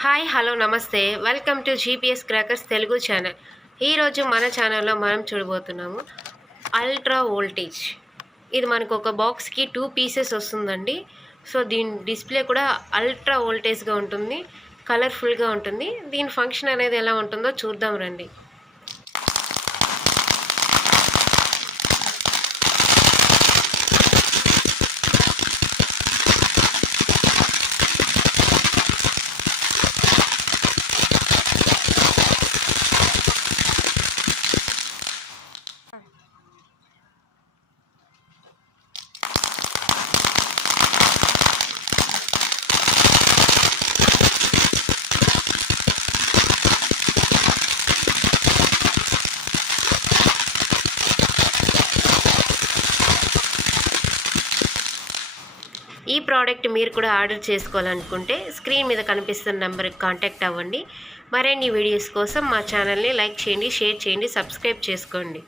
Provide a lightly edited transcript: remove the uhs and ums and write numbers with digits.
Hi hello నమస్తే welcome to GPS crackers Telugu channel. ఈరోజు మన ఛానల్లో మనం చూడబోతున్నాము అల్ట్రా వోల్టేజ్. ఇది మనకు ఒక బాక్స్కి 2 పీసెస్ వస్తుందండి. సో దీని డిస్ప్లే కూడా అల్ట్రా వోల్టేజ్గా ఉంటుంది, కలర్ఫుల్గా ఉంటుంది. దీని ఫంక్షన్ అనేది ఎలా ఉంటుందో చూద్దాం రండి. ఈ ప్రోడక్ట్ మీరు కూడా ఆర్డర్ చేసుకోవాలనుకుంటే స్క్రీన్ మీద కనిపిస్తున్న నెంబర్కి కాంటాక్ట్ అవ్వండి. మరిన్ని వీడియోస్ కోసం మా ఛానల్ని లైక్ చేయండి, షేర్ చేయండి, సబ్స్క్రైబ్ చేసుకోండి.